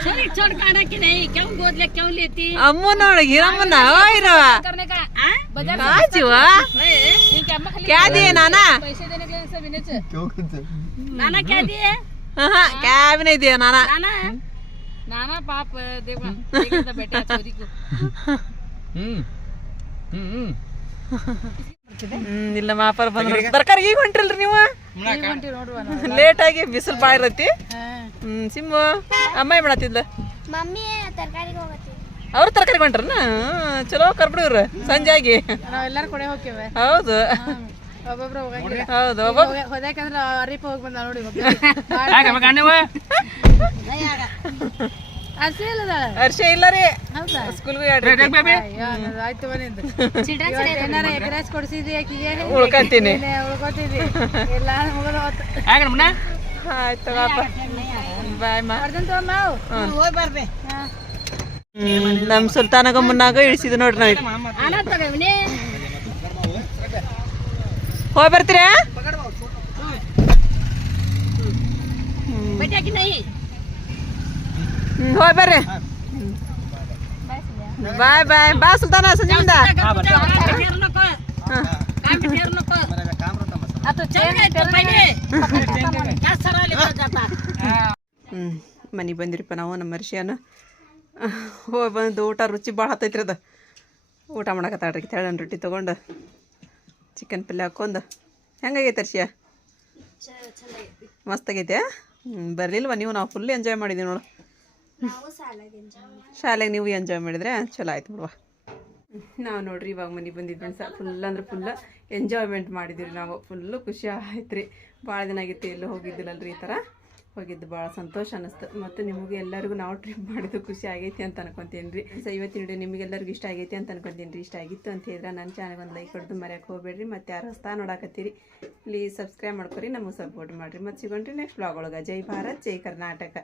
ಸರಿ ಚೋಡ್ ಕಾಣಕಿನ ಕೆವ್ ಗೋದ್ಲೆ ಕೆವ್ ಲೇತಿ ಅಮ್ಮ ನೋಡ ಗಿರಮ್ಮನ ಇರವ ಕಾಜುವ ಕ್ಯಾದಿ ನಾನಾ ನಾನ ಕ್ಯಾದಿ ಹಾ ಕ್ಯಾಬಿನ ಇದೆಯಾ ನಾನಾ ನಾನ ನಾನ ಪಾಪ ದೇವ ಬೆಟ್ಟ ಚೋರಿಗೂ ಹ್ಮ್ ಹ್ಮ್ ಹ್ಮ್ ಇಲ್ಲ ಮಾಪರ್ ಬಂದ್ರ ತರಕಾರಿ ಈಗ ಹೊಂಟಿಲ್ರಿ ನೀವು? ಲೇಟ್ ಆಗಿ ಬಿಸಿಲು ಬಾಳ ಇರತಿ ಹ್ಮ್ ಸಿಮ್ಮು ಅಮ್ಮ ಏನ್ ಮಾಡತ್ತಿದ್ಲ ಮಮ್ಮಿ ತರಕಾರಿಗೆ ಅವ್ರ ತರಕಾರಿ ಹೊಂಟ್ರನ? ಚಲೋ ಕರ್ಬಿಡ್ರಿ ಸಂಜೆ ಆಗಿ. ನಾವೆಲ್ಲಾರು ಕೊಡೆ ಹೋಗ್ತೇವೆ ಹೌದು. ಒಬ್ಬೊಬ್ರು ಹೋಗಂಗಿಲ್ಲ. ಹೌದು ಒಬ್ಬ ಹೋದಾಕಂದ್ರ ಅರಿಪ ಹೋಗಿ ಬಂದ ನೋಡಿ ಹರ್ಷ ಇಲ್ಲ ರೀ. ಹೌದಾ? ಸ್ಕೂಲ್ಗೂ ಉಳ್ಕಂತೀನಿ. ಆಯ್ತು *laughs* ಬಾಯ್ ಮಾ. ಮಾವು ಹೋಗಿ ಬರ್ರಿ ಹ್ಮ್ ನಮ್ ಸುಲ್ತಾನಗ ಮುನ್ನಾಗ ಇಳಿಸಿದ್ ನೋಡ್ರಿ ನಾವ್ ಹೋಗಿ ಬರ್ತೀರಾ? ಹೋಗಿ ಬರ್ರಿ. ಬಾಯ್ ಬಾಯ್. ಬಾ ಸುಲ್ತಾನ ಸಂಜಿಂದ ಹ್ಞೂ ಮನೆಗೆ ಬಂದಿರಿಪ್ಪ ನಾವು, ನಮ್ಮ ಮನುಷ್ಯನ ಹೋಗಿ ಬಂದು ಊಟ ರುಚಿ ಭಾಳ ಹತ್ತೈತ್ರಿ ಅದು. ಊಟ ಮಾಡಕತ್ತಾಡ್ರಿ ತೆಳ್ಳನ ರೊಟ್ಟಿ ತೊಗೊಂಡು. ಚಿಕನ್ ಪಲ್ಲೆ ಹಾಕ್ಕೊಂಡು ಹೆಂಗಾಗೈತೆ ಅರ್ಷಿಯ ಮಸ್ತಾಗೈತೆ ಬರಲಿಲ್ವ ನೀವು? ನಾವು ಫುಲ್ ಎಂಜಾಯ್ ಮಾಡಿದ್ದೀವಿ ನೋಡು. ಶಾಲೆಗೆ ನೀವು ಎಂಜಾಯ್ ಮಾಡಿದ್ರೆ ಚಲೋ ಆಯ್ತು ಬಿಡುವ. ನಾವು ನೋಡ್ರಿ ಇವಾಗ ಮನೆಗೆ ಬಂದಿದ್ವಿ ಅನ್ಸ ಫುಲ್ ಅಂದ್ರೆ ಫುಲ್ ಎಂಜಾಯ್ಮೆಂಟ್ ಮಾಡಿದಿರಿ ನಾವು. ಫುಲ್ಲು ಖುಷಿ ಆಯ್ತು ರೀ. ಭಾಳ ದಿನ ಆಗಿತ್ತು ಎಲ್ಲೂ ಹೋಗಿದ್ದಿಲ್ಲಲ್ರಿ ಈ ಥರ. ಹೋಗಿದ್ದು ಭಾಳ ಸಂತೋಷ ಅನ್ನಿಸ್ತು. ಮತ್ತು ನಿಮಗೆ ಎಲ್ಲರಿಗೂ ನಾವು ಟ್ರಿಪ್ ಮಾಡಿದ್ದು ಖುಷಿ ಆಗೈತಿ ಅಂತ ಅನ್ಕೊತೀನಿ ರೀ. ಸೊ ಇವತ್ತಿನ ವಿಡಿಯೋ ನಿಮಗೆಲ್ಲರಿಗೂ ಇಷ್ಟ ಆಗೈತಿ ಅಂತ ಅನ್ಕೊಂತೀನಿ ರೀ. ಇಷ್ಟ ಆಗಿತ್ತು ಅಂತ ಹೇಳಿದ್ರೆ ನನ್ನ ಚಾನಲ್ ಒಂದು ಲೈಕ್ ಹೊಡೆದು ಮರೆಯೋಕೆ ಹೋಗ್ಬೇಡ್ರಿ. ಮತ್ತು ಯಾರು ಹೊಸ್ತಾ ನೋಡಾಕತ್ತೀರಿ ಪ್ಲೀಸ್ ಸಬ್ಸ್ಕ್ರೈಬ್ ಮಾಡ್ಕೊರಿ. ನಮಗೆ ಸಪೋರ್ಟ್ ಮಾಡಿರಿ. ಮತ್ತು ಸಿಗೋಣ್ರಿ ನೆಕ್ಸ್ಟ್ ಬ್ಲಾಗ್ ಒಳಗೆ. ಜೈ ಭಾರತ್ ಜೈ ಕರ್ನಾಟಕ.